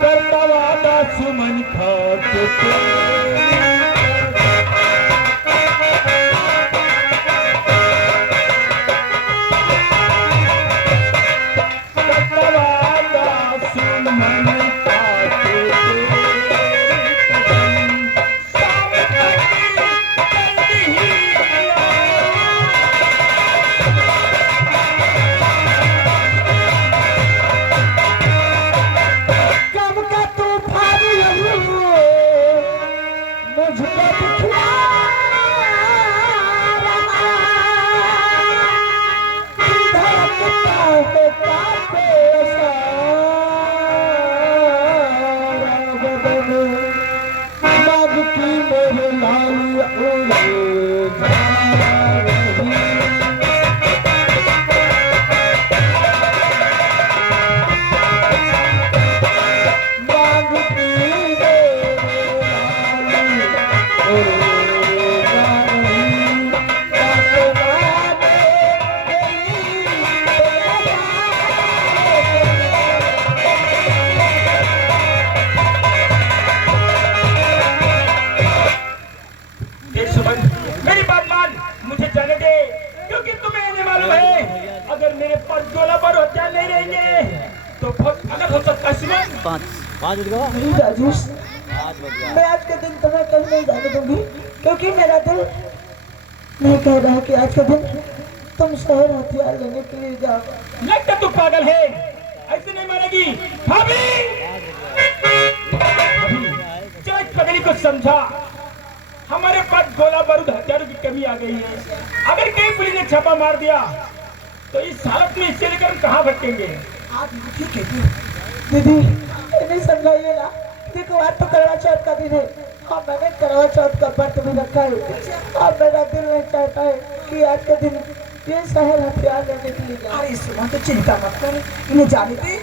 करता वादा सुमन खाके करता वादा सुमन खाके मेरी बात मान, मुझे जाने दे, क्योंकि तुम्हें ये मालूम है अगर मेरे पास गोला बार हथियार नहीं रहेंगे तो बहुत अलग हो सकता है। नहीं राजेश, मैं आज के दिन तुम्हें कहीं नहीं जाने दूंगी, क्योंकि मेरा दिल नहीं कह रहा है कि आज के दिन तुम शहर हथियार लेने के लिए जाओ। लगता तू पागल है, ऐसे नहीं मानेगी। भाभी जरा पगड़ी को समझा, हमारे पास गोला बारूद हथियारों की कमी आ गई है। अगर कहीं पुलिस ने छापा मार दिया तो इस हालत में इसे लेकर हम कहाँ भटकेंगे। आप ठीक है दीदी, नहीं समझाइए ना। देखो आज तो करवा चौथ का दिन है और मैंने करवा चौथ का व्रत भी रखा है और मेरा दिल नहीं चाहता है कि आज के दिन ये शहर हथियार लेने के लिए जाए। अरे सुमन तो चिंता मत कर, इन्हें जाने दे,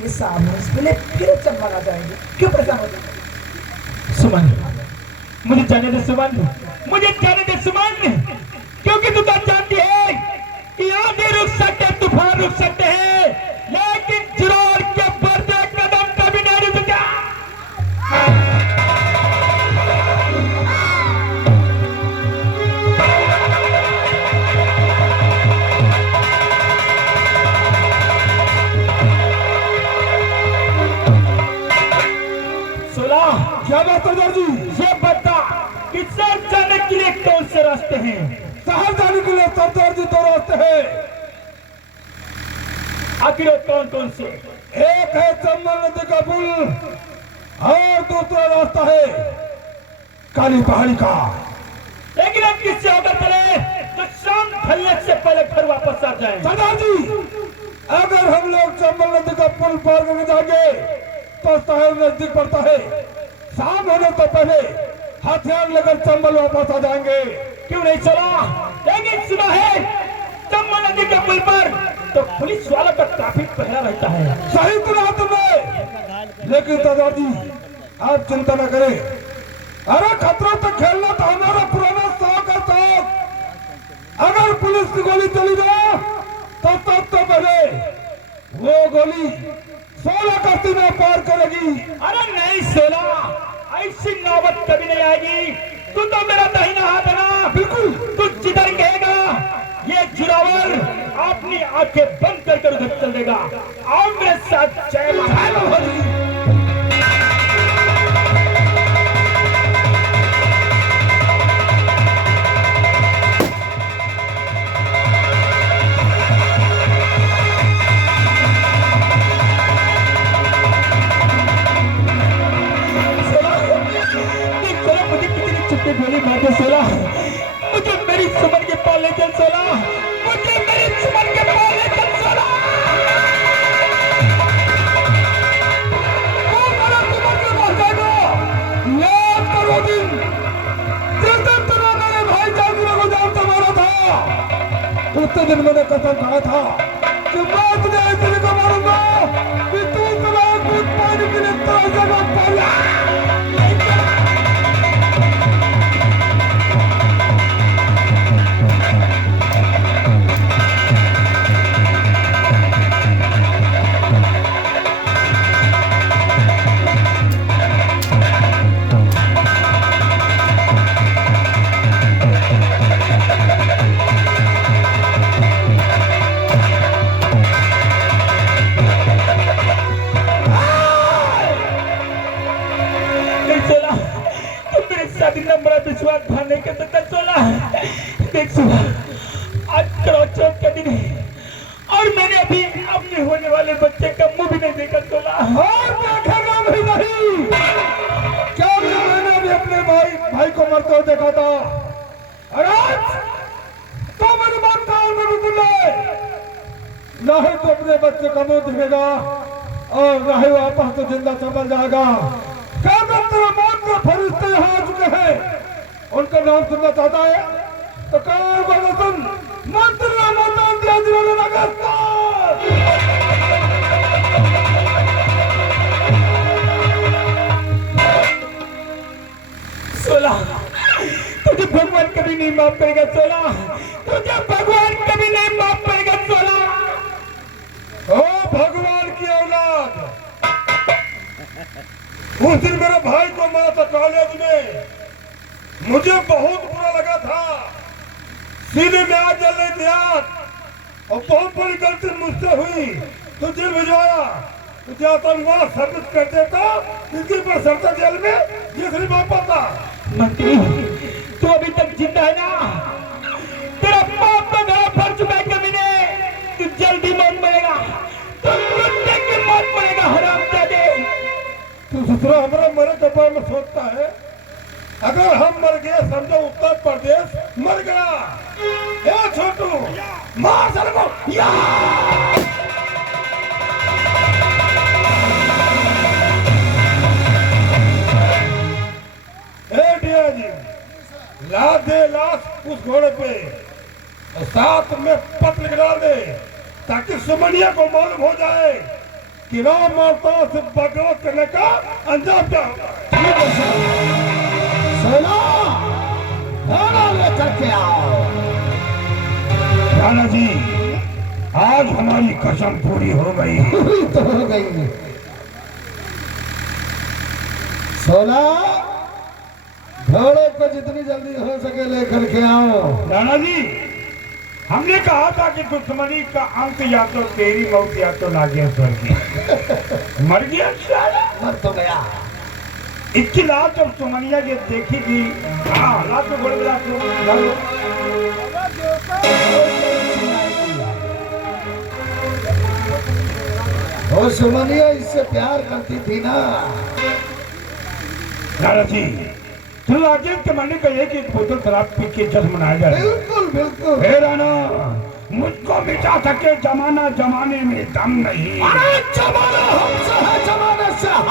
ये सामने इसके फिर चम्मल आ जाएंगे, क्यों परेशान हो जाएंगे। सुमन मुझे जाने दे, सुमन मुझे जाने दे सुमन, क्योंकि तू तो जानती है कि आंधी रुक सकते, तूफान रुक सकते हैं, लेकिन जुरार के बढ़ते कदम कभी नहीं रुकता। क्या बात है जी? ये बता कि शहर जाने के लिए कौन से रास्ते हैं? शहर जाने के लिए सरदार जी दो रास्ते हैं। आखिर कौन कौन से? एक है चंबल नदी का पुल और दूसरा रास्ता है काली पहाड़ी का। लेकिन अब किससे ऑर्डर करें तो शाम ढलने से पहले घर वापस आ जाए। सरदार जी, अगर हम लोग चंबल नदी का पुल पार करके जाएंगे तो शहर नजदीक पड़ता है, शाम होने तो पहले हथियार लेकर चंबल वापस आ जाएंगे। क्यों नहीं चला? लेकिन सुना है चंबल नदी के पुल पर तो पुलिस वालों का काफी पहरा रहता है। सही सुना तुमने, लेकिन दादाजी आप चिंता न करें। अरे खतरा तो खेलना तो हमारा पुराना शौक है, शौक। अगर पुलिस की गोली चली जाए तो सबसे पहले वो गोली 16 का सीमा पार करेगी। अरे नहीं 16, ऐसी नौबत कभी नहीं आएगी। तू तो मेरा दाहिना हाथ है ना। बिल्कुल, तू जिधर कहेगा ये जुरावर अपनी आंखें बंद कर उधर चल देगा। आओ मेरे साथ चैन गोली मारते सोला, मुझे मेरी सुमन के पाल ले चल सोला, मुझे मेरी सुमन के पाल ले चल सोला। याद करो दिन जिस दिन तुमने मेरे भाई जागीरों को जान से मारा था, उतने दिन मैंने कसम खाया था कि मैं तुझे इतने को मारूंगा कि तू तुम्हें दूध पानी के लिए तरह से पाला। स्वाद भर नहीं कर सकता सोला। देख सोला, आज करवा चौथ का दिन है और मैंने अभी अपने होने वाले बच्चे का मुंह भी नहीं देखा सोला। और देखेगा भी नहीं। क्या मैंने भी अपने भाई को मरते हुए देखा था। और आज तो मेरी बात का नहीं तो अपने बच्चे का मुंह दिखेगा और ना ही वापस तो जिंदा चल जाएगा। क्या तेरे मौत के फरिश्ते यहाँ आ चुके हैं, उनका नाम सुनना चाहता है तो सुन, मंत्री सोला, तुझे भगवान कभी नहीं माफ करेगा सोला, तुझे भगवान कभी नहीं माफ करेगा सोला। ओ भगवान की औलाद, उस दिन मेरे भाई को मारा था कॉलेज में, मुझे बहुत बुरा लगा था। सीधे में आज जल नहीं दिया और बहुत बड़ी गलती मुझसे हुई, तुझे भिजवाया। तुझे आतंकवाद सर्विस कर देता, इसके पर सरता जेल में जिसने वापस था। मंत्री, तू अभी तक जिंदा है ना? तेरा बाप का गला भर चुका है कमीने, तू जल्दी मौत मरेगा, तू कुत्ते की मौत मरेगा हरामजादे। तू ससुरा हमारा मरे के बारे में सोचता है? अगर हम मर गए समझो उत्तर प्रदेश मर गया। ए छोटू, मार साले को। ए डिया जी, ला दे लाश उस घोड़े पे और साथ में पत्र लिख डाल दे ताकि सुमनिया को मालूम हो जाए कि राम माता से बगावत करने का अंजाम क्या होगा। लेकर के आओ। राणा जी, आज हमारी कसम पूरी हो गई। तो हो गई। 16 घोड़े को जितनी जल्दी हो सके लेकर के आओ। राणा जी, हमने कहा था कि दुश्मनी का अंत या तो तेरी मौत या तो नागेश्वर की। मर गया साला, मर तो गया। इसकी लाश जब सुमनिया ये देखेगी, लाश को घोड़े वो सुमनिया इससे प्यार करती थी ना। राणा जी, तो राजेश के मरने का एक एक बोतल शराब पी के जश्न मनाया जाए। बिल्कुल बिल्कुल। हे राणा, मुझको मिटा सके जमाना, जमाने में दम नहीं। अरे जमाना हमसे है, जमाने से हम।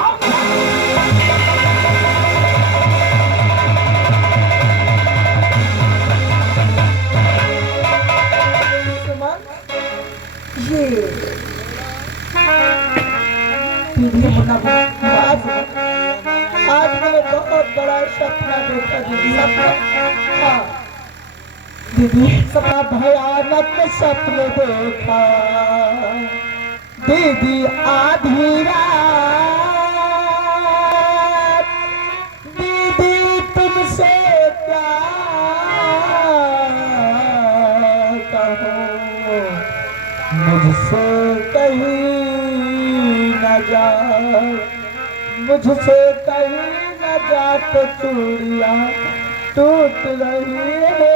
ये आज मैंने बहुत बड़ा सपना देखा दीदी। हाँ दीदी, सपना भयानक सपने देखा दीदी। आधी रात दीदी तुमसे क्या कहूँ, मुझसे कहीं न जा, मुझसे कहीं न जा तो चूड़ियाँ टूट रही है।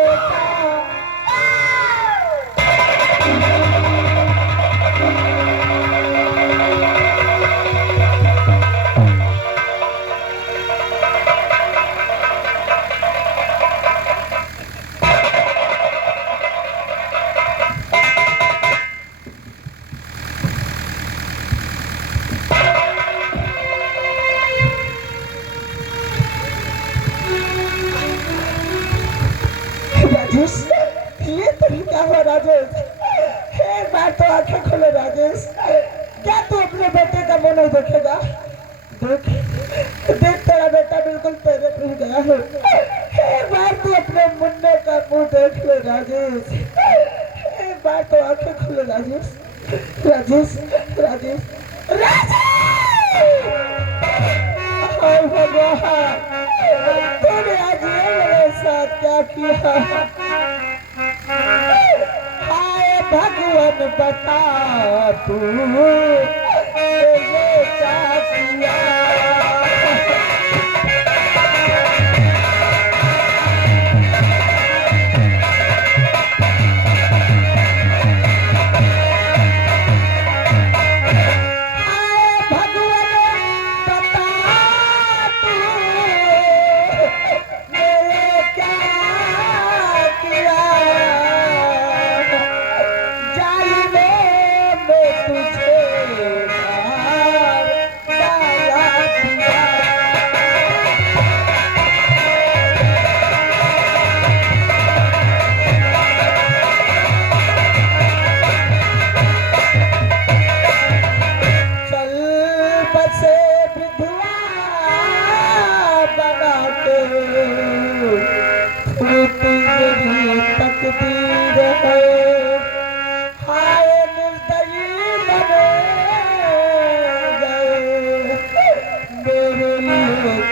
ये तरीका है राजेश, एक बार तो आंखें खोले राजेश। क्या तू अपने बेटे का मुंह नहीं देखेगा? देख देख, तेरा बेटा बिल्कुल तेरे पे गया है। एक बार तू अपने मुन्ने का मुंह देख ले राजेश, एक बार तो आंखें खोले राजेश। राजेश राजेश राजेश, भगवान तूने आज ये मेरे साथ क्या किया? हाय भगवान बता तू ये क्या किया?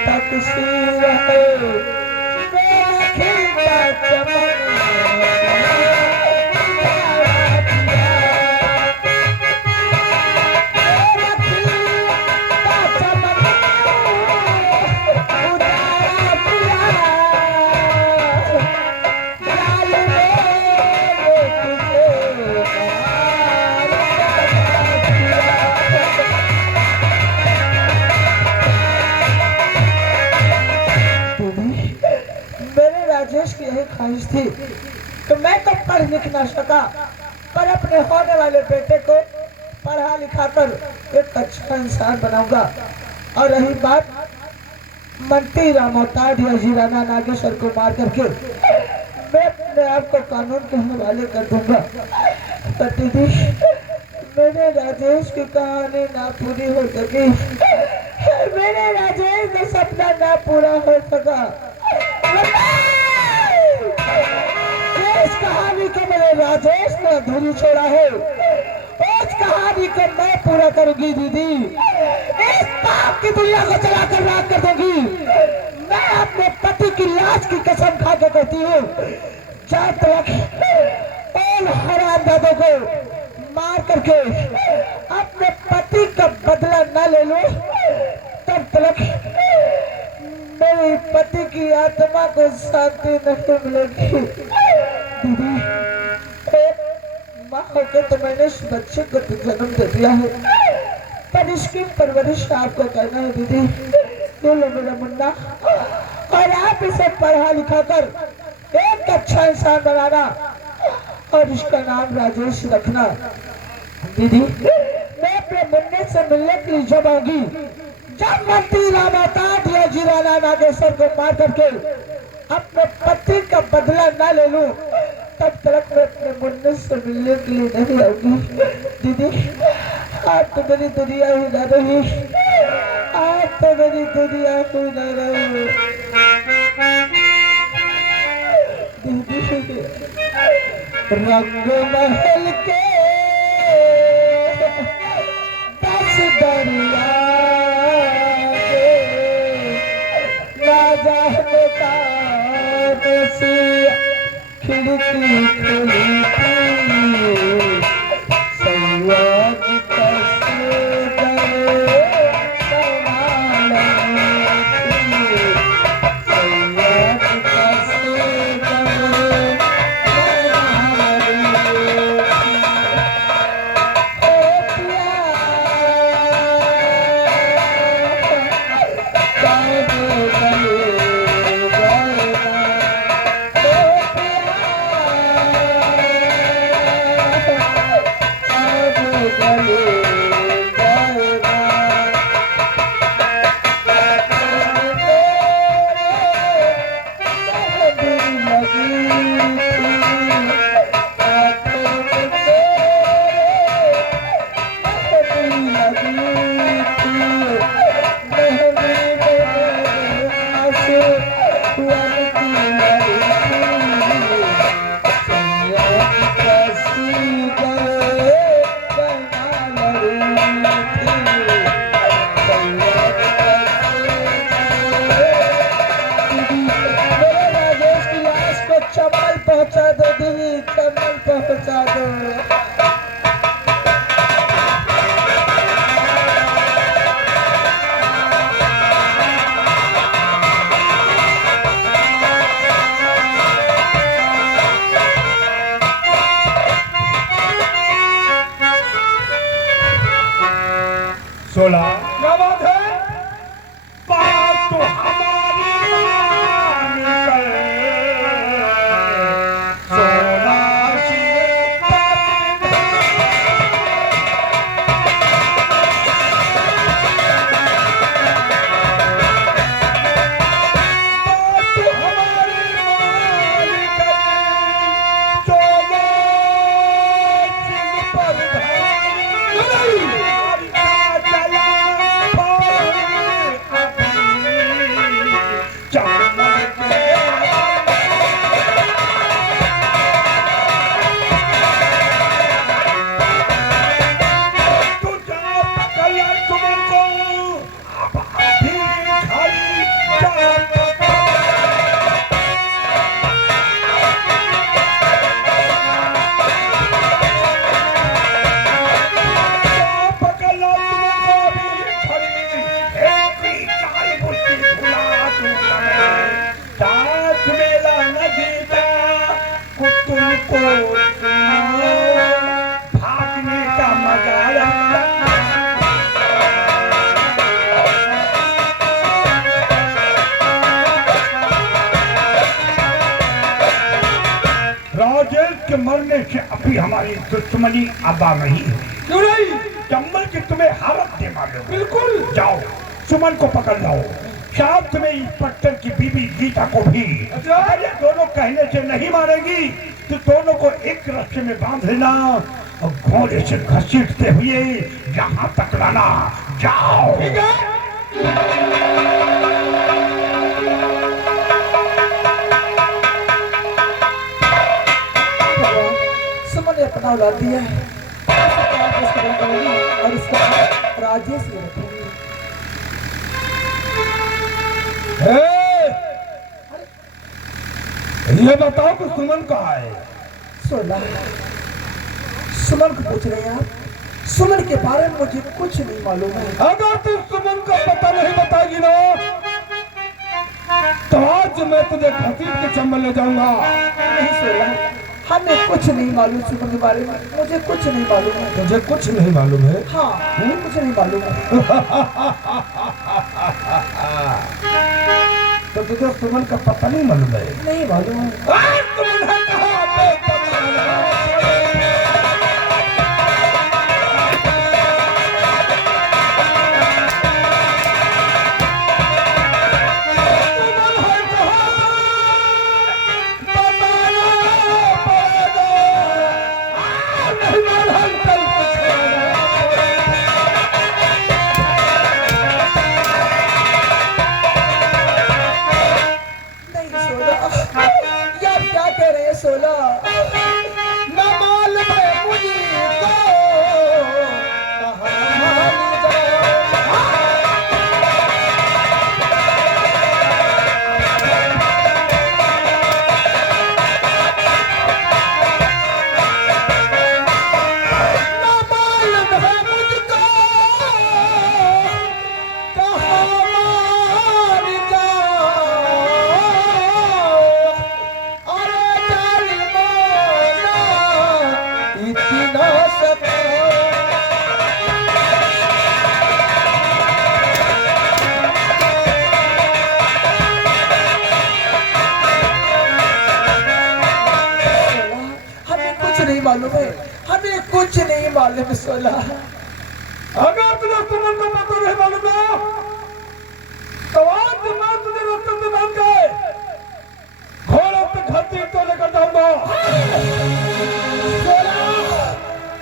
तकसीर है मेरा खिलता चमन राजेश की यही ख्वाहिश थी कि मैं तो पढ़ लिख ना सका पर अपने होने वाले बेटे को पढ़ा लिखा कर एक अच्छा इंसान बनाऊंगा। और रही बात मंत्री रामोताड या जीराना नागेश्वर को मार करके मैं अपने आप को कानून के हवाले कर दूंगा। पर दीदी मेरे राजेश की कहानी ना पूरी हो सकी, मेरे राजेश का सपना ना पूरा हो सका। इस कहानी को मेरे राजेश ने अधूरी छोड़ा है, उस कहानी को मैं पूरा करूंगी दीदी। इस पाप की दुनिया को चलाकर राख कर दूंगी। मैं अपने पति की लाश की कसम खा के कहती हूँ जब तक उन हरामजादों को मार करके अपने पति का बदला न ले लो तब तक मेरे पति की आत्मा को शांति नहीं मिलेगी। दीदी माँ होकर तो मैंने इस बच्चे को तो जन्म दे दिया है पर इसकी परवरिश आपको करना है दीदी। ये लो मेरा मुन्ना और आप इसे पढ़ा लिखा कर एक अच्छा इंसान बनाना और इसका नाम राजेश रखना। दीदी मैं अपने मुन्ने से मिलने के लिए जब आऊंगी जब मंत्री रामाताड या जीराना नागेश्वर को मार करके अपने पति का बदला ना ले लूं तब तक मैं अपने मुन्ने से मिलने के लिए नहीं आऊंगी। दीदी आप तो मेरी दुनिया ही न रही, आप तो मेरी दुनिया ही न रही। दीदी रंग महल के 10 दरिया जाने का खिड़की खुली थी सैयद कसरे गए संभाले थी सैयद कसरे गए के मरने से अभी हमारी दुश्मनी अदा नहीं है। क्यों नहीं? चंबल की तुम्हें हालत दे मालूम। बिल्कुल। जाओ सुमन को पकड़ लाओ, शायद तुम्हें इंस्पेक्टर की बीबी गीता को भी। अगर ये दोनों कहने से नहीं मारेगी तो दोनों को एक रस्से में बांध लेना और घोड़े से घसीटते हुए यहाँ तक लाना। जाओ। ठीक है। सुमन ने अपना औलाद दिया है और इसका नाम राजेश ही रखेंगे। ये बताओ कि सुमन कहाँ है? सुमन को पूछ रहे हैं आप? सुमन के बारे में मुझे कुछ नहीं मालूम है। अगर तू सुमन का पता नहीं बताएगी ना तो आज मैं तुझे घसीट के चंबल ले जाऊंगा। नहीं सोला, हमें कुछ नहीं मालूम सुमन के बारे में, मुझे कुछ नहीं मालूम है। तुझे कुछ नहीं मालूम है? हाँ, कुछ नहीं मालूम है। तो तुझे सुमन का पता नहीं मालूम है? नहीं मालूम है। हमें कुछ नहीं मालूम सोला। अगर तुझे सुमन का पता नहीं मालूम है तो आज मैं तुझे रस्ते से बांध के घोड़े पे घाटी तो लेकर जाऊंगा।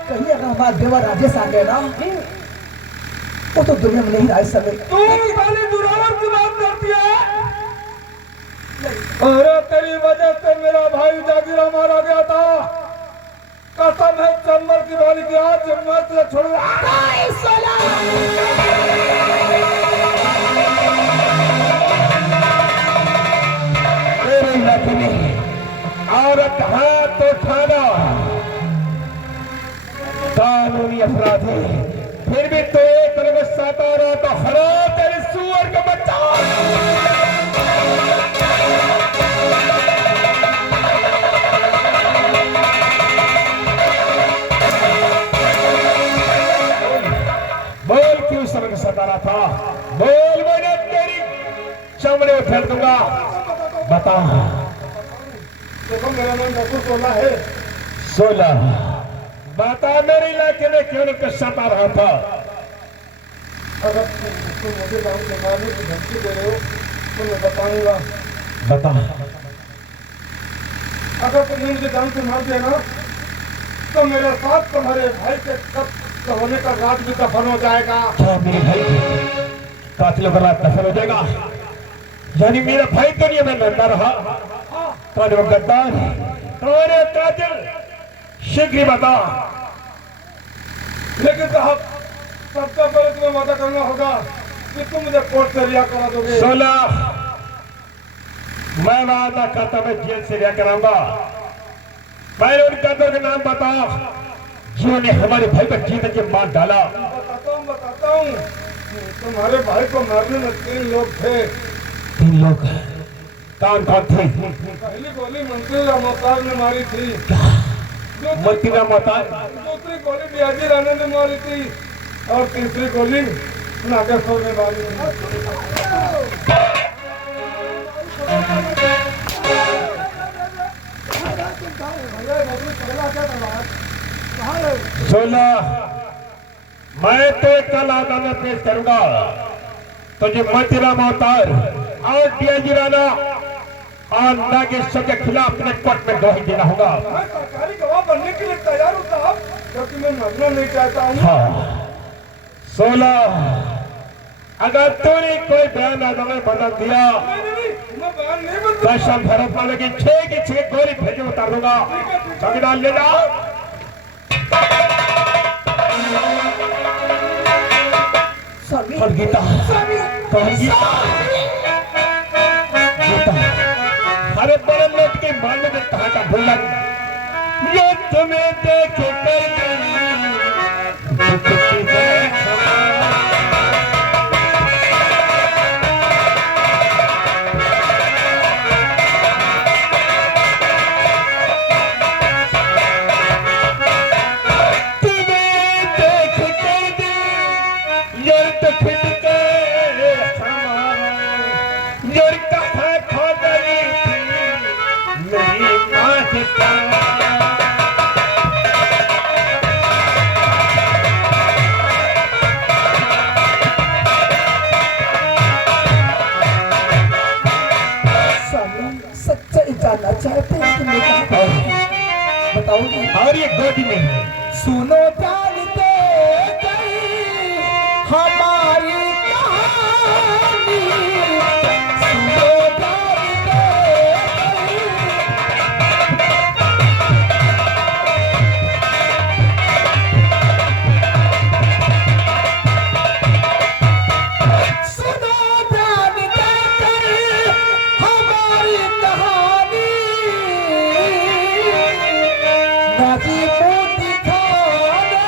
कहीं अगर हमारा देवा राजेश आ गए ना वो तो दुनिया में नहीं रह सके। तू खाली दुरावर की बात करती है। अरे तेरी वजह से मेरा भाई जागीरा मारा गया था। कसम है चंबल की बाली की आज मैं तुझे छोड़ूंगा। मेरी लक्ष्मी औरत हाथ उठाना कानूनी अपराधी, फिर भी तो एक तरफ सता रहा तो हरा तेरे सुअर का बच्चा। बोल क्यों सबक सता रहा था? बोल, मैंने तेरी चमड़े उछाल दूंगा। बता। देखो मेरा नाम डॉक्टर सोला है। सोला, बता मेरे इलाके में क्यों नहीं सता रहा था? अगर तुम मुझे गाँव के मारने की धमकी दे रहे हो तो मैं बताऊंगा। बता। अगर तुमने मुझे गाँव से मार दिया ना तो मेरे साथ तुम्हारे भाई के कत्ल होने का रात भी दफन हो जाएगा। क्या मेरे भाई के कातिलों का रात दफन हो जाएगा? यानी मेरा भाई तो नहीं मैं नंदा रहा। कौन वो गद्दार? कौन है कातिल? शीघ्र बता। लेकिन साहब सबसे पहले तुम्हें वादा करना होगा कि तुम मुझे कोर्ट से रिहा करा दोगे। सोला, मैं वादा करता मैं जेल से रिहा कराऊंगा। पहले उन कातिलों के नाम बता जिन्होंने हमारे भाई को जीते के मार डाला। बताता हूँ। तुम्हारे भाई को मारने में 3 लोग थे। 3 लोग? कौन कौन थे? पहली गोली मंत्री रामोतार ने मारी थी। मंत्री रामोतार? दूसरी गोली बिहाजी राणा ने मारी थी और तीसरी गोली नागेश्वर ने मारी थी। 16 मैं तो कल अदालत पेश करूंगा तुझे मंत्रीराम अवतार और डीआईजी राणा और नागेश्वर के खिलाफ अपने कोर्ट में गवाही देना होगा। मैं सरकारी गवाह बनने के लिए तैयार हूँ साहब, क्योंकि मैं मरना नहीं चाहता हूँ। हाँ 16 अगर तूने कोई बयान अदालत बदल दिया मैं बयान नहीं बदलूंगा। कसम भरत वाले की 6 की 6 गोली भेजे उतार दूंगा। संविधान ले जाओ। स्वामी और गीता स्वामी कौन गीता गीता अरे बड़े लोट के मारने में कहा था भूला ये तुम्हें देख सच्चाई जानना चाहते हैं तुम बताओगे? और ये गोदी में सुनो जानते गई हमारी कहानी, सुनो जानते सुनो जानते हमारी कहानी, नदी मोती खाने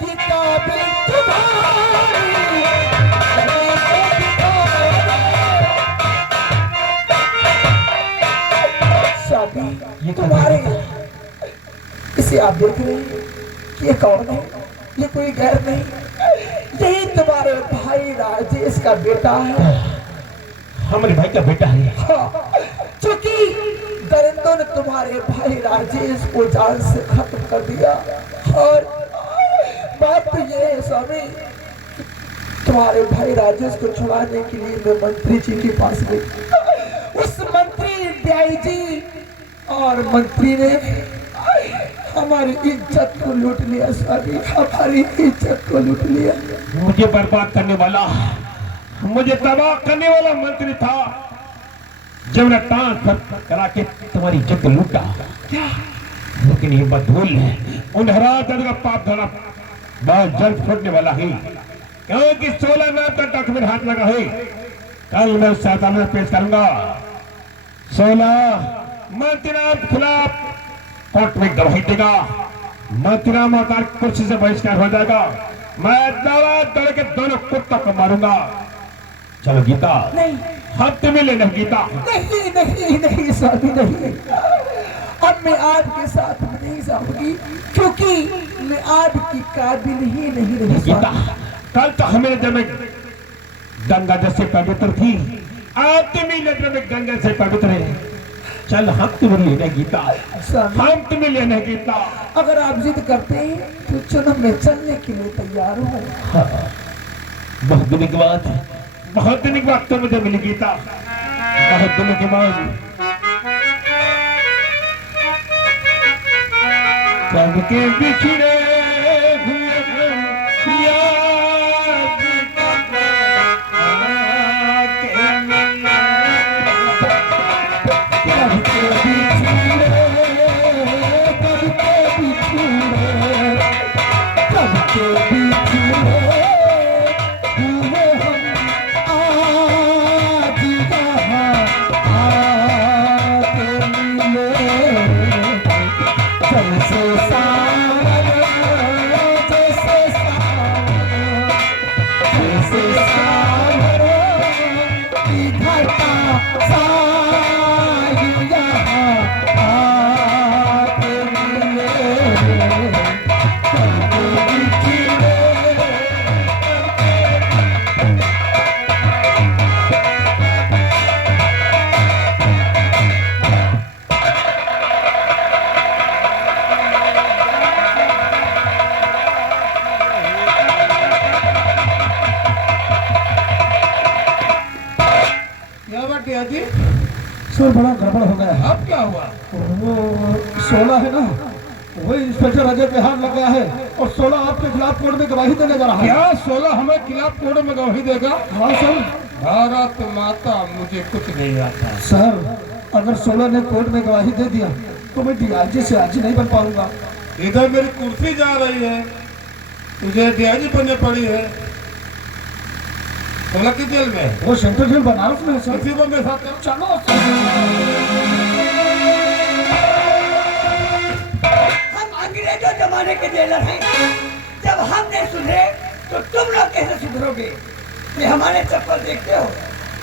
की काबिल तुम्हारी, नदी मोती खाने। शादी ये तुम्हारे, इसे आप देख रहे हैं कि ये कौन है? ये कोई गैर नहीं, यही तुम्हारे भाई राजेश का बेटा है। हमारे भाई का बेटा है। हाँ, चूंकि दरिंदों ने तुम्हारे भाई राजेश को जान से खत्म कर दिया। और बात तो ये है स्वामी, तुम्हारे भाई राजेश को छुड़ाने के लिए मैं मंत्री जी के पास गई। उस मंत्री डीआईजी और मंत्री ने हमारी इज्जत को लूट लिया स्वामी, हमारी इज्जत को लूट लिया। मुझे बर्बाद करने वाला, मुझे तबाह करने वाला मंत्री था जब ने ट्रांसफर करा के तुम्हारी इज्जत लूटा। लेकिन ये बदूल है उन हरा का पाप धरा बहुत जल्द फूटने वाला है, क्योंकि 16 नाम का डॉक्यूमेंट हाथ लगा है। कल मैं उस अदालत में पेश करूंगा। 16 मंत्रीराम के खिलाफ कोर्ट में गवाही देगा। मंत्रीराम अवतार कुर्सी से बहिष्कार हो जाएगा। मैं दावा दौड़ के दोनों कुत्तों को मारूंगा। चलो गीता, नहीं हम तुम्हें लेना गीता। नहीं नहीं नहीं स्वामी नहीं, अब मैं आपके साथ नहीं जाऊंगी, क्योंकि मैं आपकी काबिल ही नहीं रही गीता, स्वामी। कल तो हमें नजर में गंगा जैसे पवित्र थी, आज तुम्हें नजर में गंगा से पवित्र है। चल हम तुम्हें लेना गीता, स्वामी हम तुम्हें लेना गीता। अगर आप जिद करते हैं तो चलो, मैं चलने के लिए तैयार हूँ। बहुत दिन के बाद, बहुत दिन के बाद तो मुझे मिली गीता, बहुत दिन के बाद। कब के बिछड़े हुए याद के मिले, कब के बिछड़े, कब के बिछड़े, कब के बिछड़े हुए हम आज यहाँ आके मिले। जब से सावन क्या बात है जी? सर बड़ा गड़बड़ हो गया है। अब क्या हुआ? वो 16 है ना, वही इंस्पेक्टर अजय के हाथ लग गया है और 16 आपके खिलाफ कोर्ट में गवाही देने जा रहा है। क्या 16 हमें खिलाफ कोर्ट में गवाही देगा? हाँ सर। भारत माता मुझे कुछ नहीं आता। सर अगर 16 ने कोर्ट में गवाही दे दिया तो मैं डीआईजी से आज नहीं बन पाऊंगा। इधर मेरी कुर्सी जा रही है, तुझे डीआईजी बनने पड़ी है। 16 की जेल में? वो सेंट्रल जेल बनारस में है सर। इसी को मेरे साथ चलो। हम अंग्रेजों जमाने के जेलर हैं। जब हम नहीं सुधरे तो तुम लोग कैसे सुधरोगे? ये हमारे चप्पल देखते हो,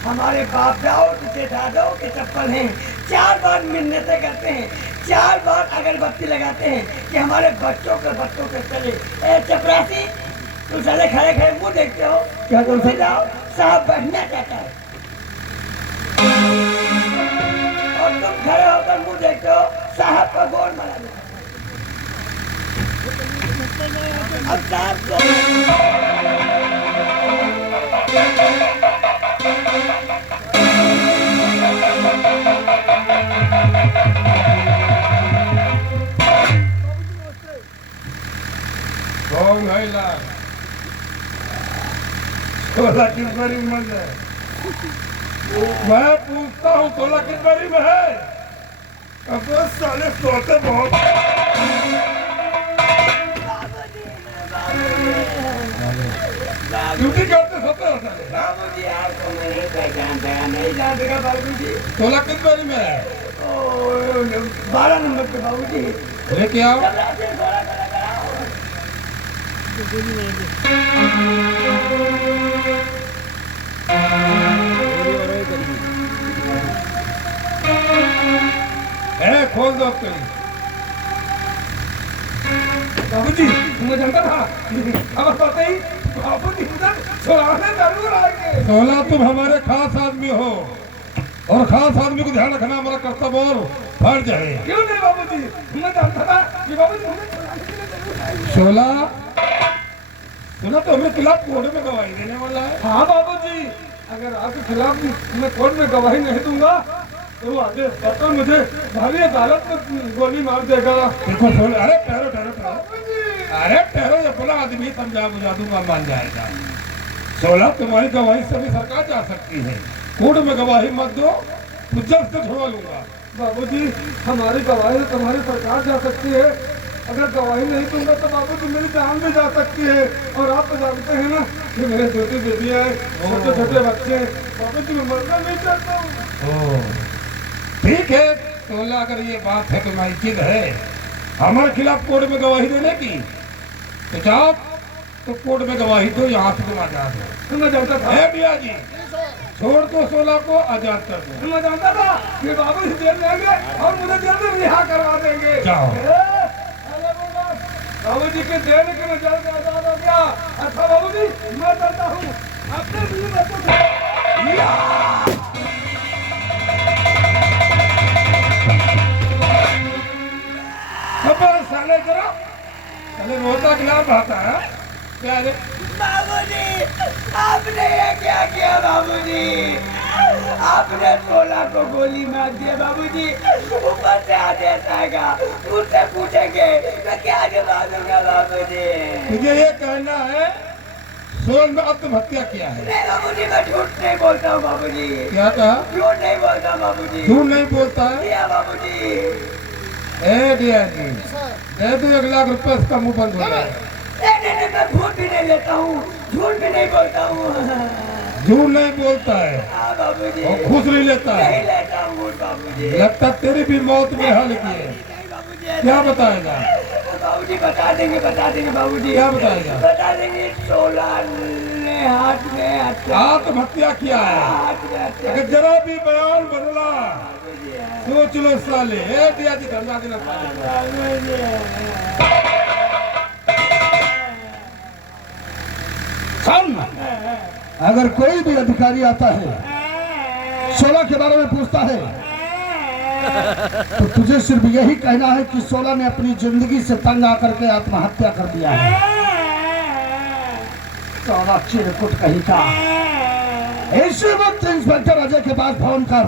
हमारे बाप दाओ जिसे दादाओं के चप्पल हैं। 4 बार मिन्नतें करते हैं, 4 बार अगरबत्ती लगाते हैं कि हमारे बच्चों के चले। ए चपरासी, तुम साले खड़े खड़े मुंह देखते हो। क्या कर सकते? जाओ, साहब बैठना चाहता है और तुम खड़े होकर मुंह देखते हो, साहब का गोल मारा जाता है। अब साहब कौन है लाल? 16 किस बरी में है? मैं पूछता हूँ 16 किस बरी में है? अब साले सोते बहुत। ड्यूटी करते सोते हो साले। बाबूजी आपको मैं नहीं पहचानता, नहीं जानता बाबूजी। 16 किस बरी में है? 12 नंबर पे बाबूजी। लेके आओ। खोल दो कहीं। बाबूजी मैं जानता था, अब पता ही बाबूजी उधर छुड़ाने जरूर आएंगे। 16 तुम हमारे खास आदमी हो और खास आदमी को ध्यान रखना हमारा कर्तव्य और फर्ज है। क्यों नहीं बाबूजी, मैं जानता था कि बाबूजी हमें छुड़ाने के लिए जरूर आएंगे। 16 तो हमें खिलाफ कोर्ट में गवाही देने वाला है। हाँ बाबूजी, अगर आपके खिलाफ मैं कोर्ट में गवाही नहीं दूंगा तो वो आगे पता मुझे भारी अदालत में गोली मार देगा। देखो 16, अरे ठहरो ठहरो ठहरो, अरे ठहरो, ये बोला आदमी समझा बुझा दूंगा मान जाएगा। 16 तुम्हारी गवाही से भी सरकार जा सकती है, कोर्ट में गवाही मत दो तो जब से छोड़ा लूंगा। बाबूजी हमारी गवाही तुम्हारी सरकार जा सकती है, अगर गवाही नहीं दूंगा तो बाबूजी मेरी जान भी जा सकती है। और आप तो जानते हैं ना कि मेरे छोटी बेबियां हैं, छोटे छोटे बच्चे हैं, बाबूजी मैं मरना नहीं चाहता हूँ। ठीक है 16, अगर ये बात है तुम्हारी जिद है हमारे खिलाफ कोर्ट में गवाही देने की, तो जाओ तो कोर्ट में गवाही दो, यहाँ से तुम आजाद हो। मैं जानता था, भैया जी छोड़ दो 16 को, आजाद कर दो। मैं जानता था कि बाबूजी जेल लेंगे और मुझे जेल में रिहा करवा देंगे। जाओ। बाबूजी के जेल के मैं जल्द आजाद हो गया। अच्छा बाबूजी मैं चलता हूँ, अपने लिए बच्चों को साले जरा साले रोता गिलास बहाता है क्या है? बाबूजी आपने ये क्या किया? बाबूजी आपने 16 को गोली मार दिया। बाबूजी ऊपर से आदेश आएगा, मुझसे पूछेंगे मैं क्या जवाब दूंगा? बाबूजी मुझे ये कहना है 16 में आत्महत्या किया है? नहीं बाबूजी, मैं झूठ नहीं बोलता हूँ। बाबूजी क्या कहा? झूठ नहीं बोलता बाबूजी। झूठ नहीं बोलता है? किया बाबूजी। ए डिया जी दे दो 1 लाख रुपए, इसका मुंह बंद हो जाए। नहीं मैं झूठ भी नहीं लेता हूँ, झूठ भी नहीं बोलता हूँ। झूठ नहीं बोलता है हाँ बाबूजी, और खुश नहीं लेता नहीं है। लेता हूँ बाबूजी। लगता तेरी भी मौत में हाल की है। नहीं बाबूजी, क्या बताएगा? बाबूजी बता देंगे बाबूजी। क्या बताएगा? बता देंगे 16 ने हाथ में आत्महत्या किया है। हाथ में हत्या। अगर जरा भी बयान बदला सोच लो साले। ए दिया जी धरना देना अगर कोई भी अधिकारी आता है 16 के बारे में पूछता है तो तुझे सिर्फ यही कहना है कि 16 ने अपनी जिंदगी से तंग आकर के आत्महत्या कर दिया है। 16 चिरकुट कहीं का इसी वक्त इंस्पेक्टर अजय के पास फोन कर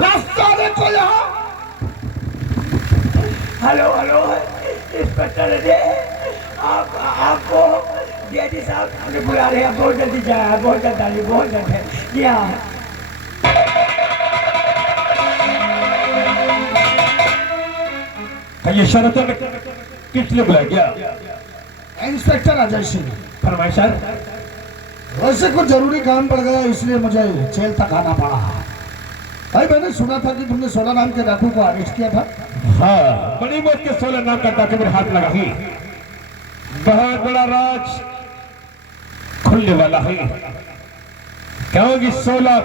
रास्ता देखो यहाँ। हेलो हेलो इंस्पेक्टर अजय, आपको डीआईजी साहब हमें बुला रहे हैं, बहुत जल्दी जाए, बहुत जल्द आइए, बहुत जल्द है जी। हाँ ये शरत किस लिए बुलाया गया? इंस्पेक्टर अजय सिंह। फरमाइश सर। वैसे कुछ जरूरी काम पड़ गया इसलिए मुझे जेल तक आना पड़ा। भाई मैंने सुना था कि तुमने 16 नाम के डाकू को अरेस्ट किया था। हाँ, बड़ी मौत के 16 नाम का डाकू मेरे हाथ लगा ही। बहुत बड़ा राज खुलने वाला है, क्योंकि 16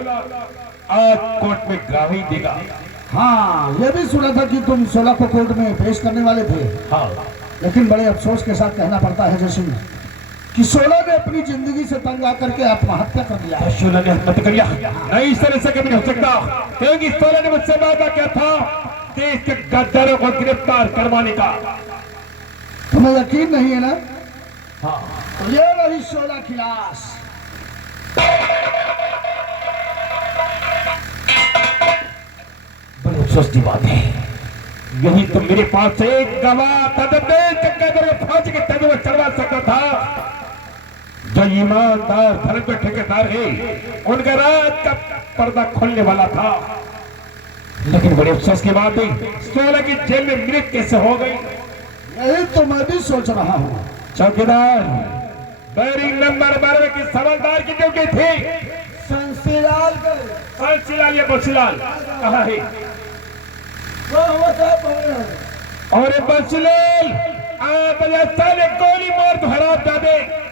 आज कोर्ट में गवाही देगा। हाँ, यह भी सुना था कि तुम 16 को कोर्ट में पेश करने वाले थे। हाँ, लेकिन बड़े अफसोस के साथ कहना पड़ता है जैसे कि 16 ने अपनी जिंदगी से तंग आकर के आत्महत्या कर लिया है। 16 ने आत्महत्या कर लिया? नहीं, इस तरह से कभी नहीं हो सकता, क्योंकि 16 ने मुझसे वादा किया था देश के गद्दारों को गिरफ्तार करवाने का। तुम्हें यकीन नहीं है ना? हाँ, तो ये रही 16 की लाश। बड़ी अफसोस की बात है, यही तो मेरे पास से एक गवाह फांसी के तंगे में चढ़वा सकता था। जो ईमानदार धर्म के ठेकेदार है, उनका रात का पर्दा खोलने वाला था। लेकिन बड़े अफसोस की बात है, 16 की जेल में मृत्यु कैसे हो गई? यही तो मैं भी सोच रहा हूँ। चौकीदार, बैरिंग नंबर 12 की सवालदार की ड्यूटी थी। संसीलाल या बंसीलाल कहाँ है? और बंसीलाल, आप ने गोली मार तो हरा जाते।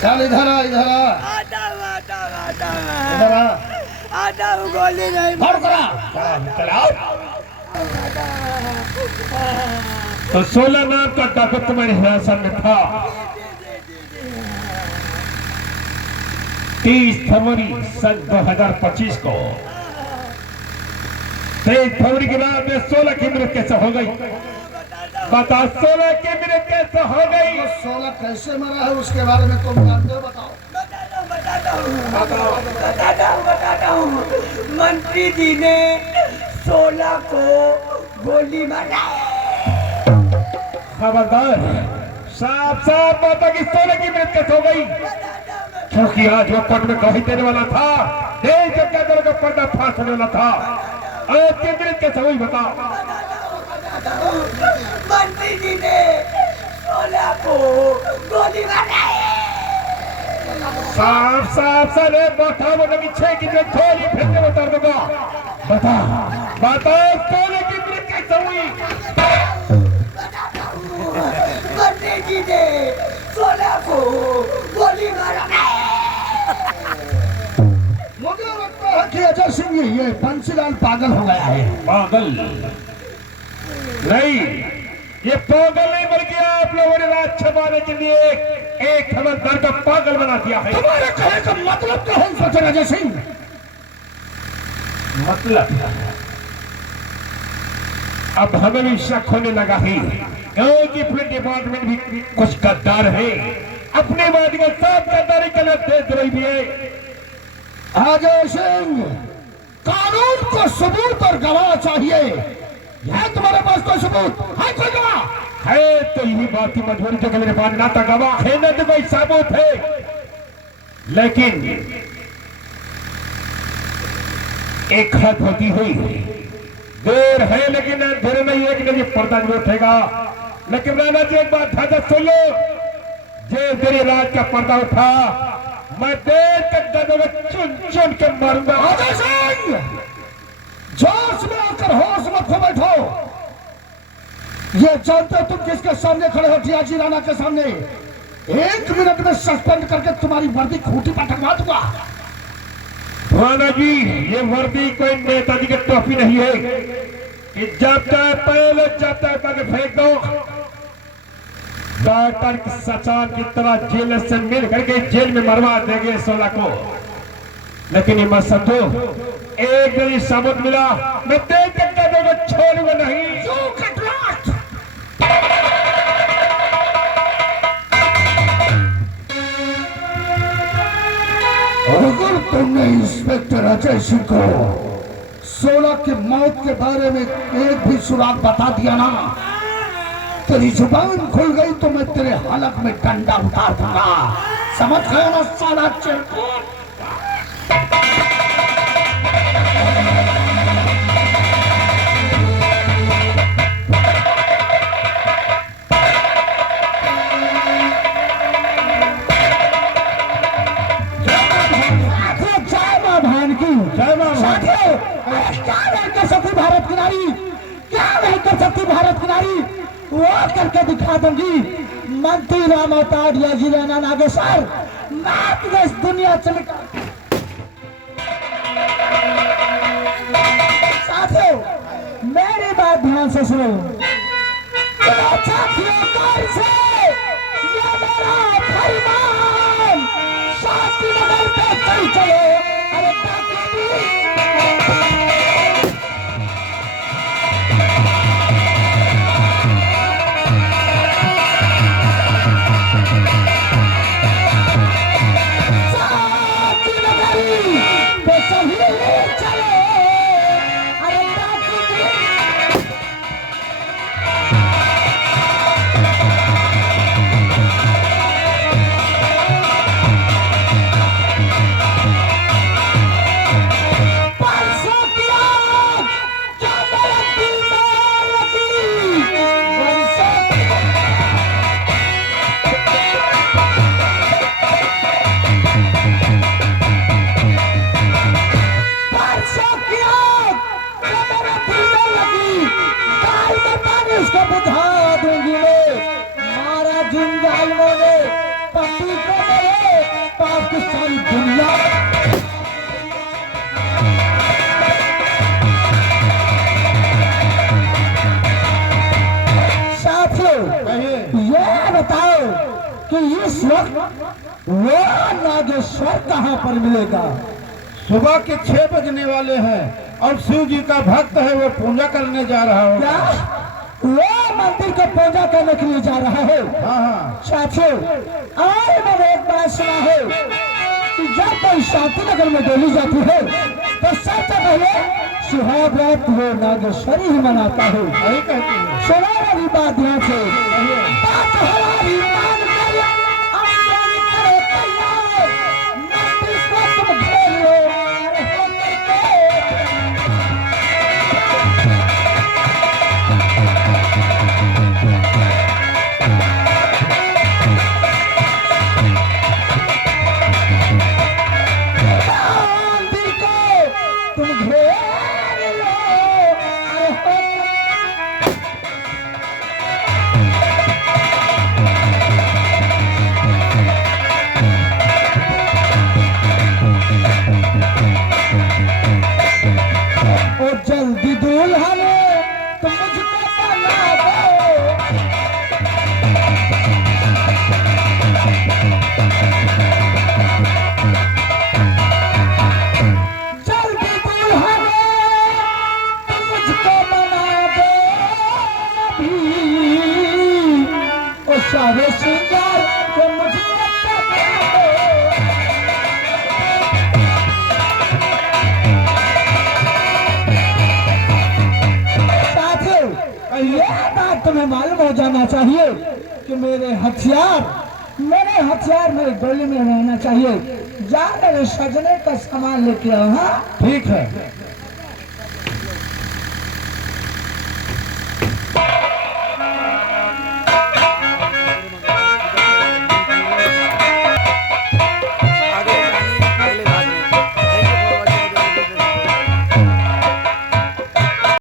चल इधर आ, इधर आ, इधर आ। गोली नहीं मार करा। चलाओ। तो 16 नाम का डाकू तुम्हारी हिरासत में था। 30 फरवरी सन 2025 को 23 फरवरी की रात में 16 की मृत्यु कैसे हो गई? बता, 16 की मृत्यु कैसे हो गई? तो 16 कैसे मरा है उसके बारे में तुम जानते हो? बताओ। बताता हूँ। मंत्री जी ने 16 को गोली मारा। खबरदार, साफ साफ बात की 16 की मृत्यु कैसे हो गई? क्योंकि आज वो कोर्ट में गवाही देने वाला था, देश के कैदियों का पर्दा फांस होने वाला था। आज की मृत्यु कैसे हुई बताओ? मंत्री जी ने 16 को गोली मारा। साफ साफ सारे बैठा वो लगी 6 की जो थोड़ी फिर में उतार दूंगा। बता बता, 16 की मृत्यु कैसे हुई? मंत्री जी ने 16 को गोली मारा। मुझे लगता है कि अजय सिंह ये बंसीलाल पागल हो गया है। पागल नहीं, ये पागल नहीं, बल्कि आप लोगों ने राज छपाने के लिए एक हवलदार का पागल बना दिया है। तुम्हारे कहने का मतलब क्या है इंस्पेक्टर अजय सिंह? मतलब अब हमें भी शक होने लगा है, क्योंकि पुलिस डिपार्टमेंट भी कुछ गद्दार है, अपने वादी को साफ गद्दारी के लिए देशद्रोही भी है। अजय सिंह, कानून को सबूत और गवाह चाहिए। है तुम्हारे पास कोई सबूत? है कोई गवाह? है तो यही बात की मजबूरी जो कि मेरे पास ना तो गवाह है ना तो कोई सबूत है। लेकिन एक हद होती हुई देर है, लेकिन अंधेरे नहीं है कि नहीं पर्दा नहीं उठेगा। लेकिन राणा जी एक बात ध्यान सुन लो, जे तेरे राज का पर्दा उठा, मैं देश के गधों में चुन चुन के मारूंगा। अजय सिंह, जोश में आकर होश मत खो बैठो। ये जानते हो तुम किसके सामने खड़े हो? टीआईजी राणा के सामने। 1 मिनट में सस्पेंड करके तुम्हारी वर्दी खूंटी पर टंगवा दूंगा। राणा जी, ये वर्दी कोई नेताजी की टॉफी नहीं है कि जब तक पहले जब तक करके फेंक दो। डॉक्टर सचान की तरह जेल से मिल करके जेल में मरवा देंगे 16 को। लेकिन ये मत समझो, एक दिन सबूत मिला मैं देख के छोड़ूंगा नहीं। अगर तुमने इंस्पेक्टर अजय सिंह को 16 की मौत के बारे में एक भी सुराग बता दिया ना, तेरी जुबान खुल गई तो मैं तेरे हलक में डंडा उतार दूंगा। समझ गया ना साला चिरकुट? भारत की नारी क्या नहीं कर सकती, भारत की नारी वो करके दिखा दूंगी। मंत्री राम अवतार या जिला नागेश्वर मैं तुझे इस दुनिया से साथियों मेरी बात ध्यान से सुनो। ये मेरा फरमान शांति नगर पे चल चलो। अरे पाकिस्तानी दुनिया साथियों ये बताओ कि इस वक्त वो नागेश्वर कहाँ पर मिलेगा? सुबह के 6 बजने वाले हैं और शिव जी का भक्त है, वो पूजा करने जा रहा होगा। क्या वो मंदिर को पूजा करने के लिए जा रहा है? हाँ। साथियों और मैंने एक बात सुना है कि जब कोई शांति नगर में डोली जाती है तो सबसे पहले सुहाग रात वो नागेश्वरी ही मनाता है। वही कहती है। सुना वाली बात ध्यान से बात हमारी मान कर अम्बानी करे तैयार मंदिर को तुम घेर लो। जल्दी दूल्हा ने तुम मुझको बना दो। जल्दी दूल्हा ने तुम मुझको बना दो। ओ सारे श्रृंगार को मुझको ये बात तुम्हें मालूम हो जाना चाहिए कि मेरे हथियार मेरे डोली में रहना चाहिए। जा मेरे सजने का सामान लेके आओ। हाँ ठीक है।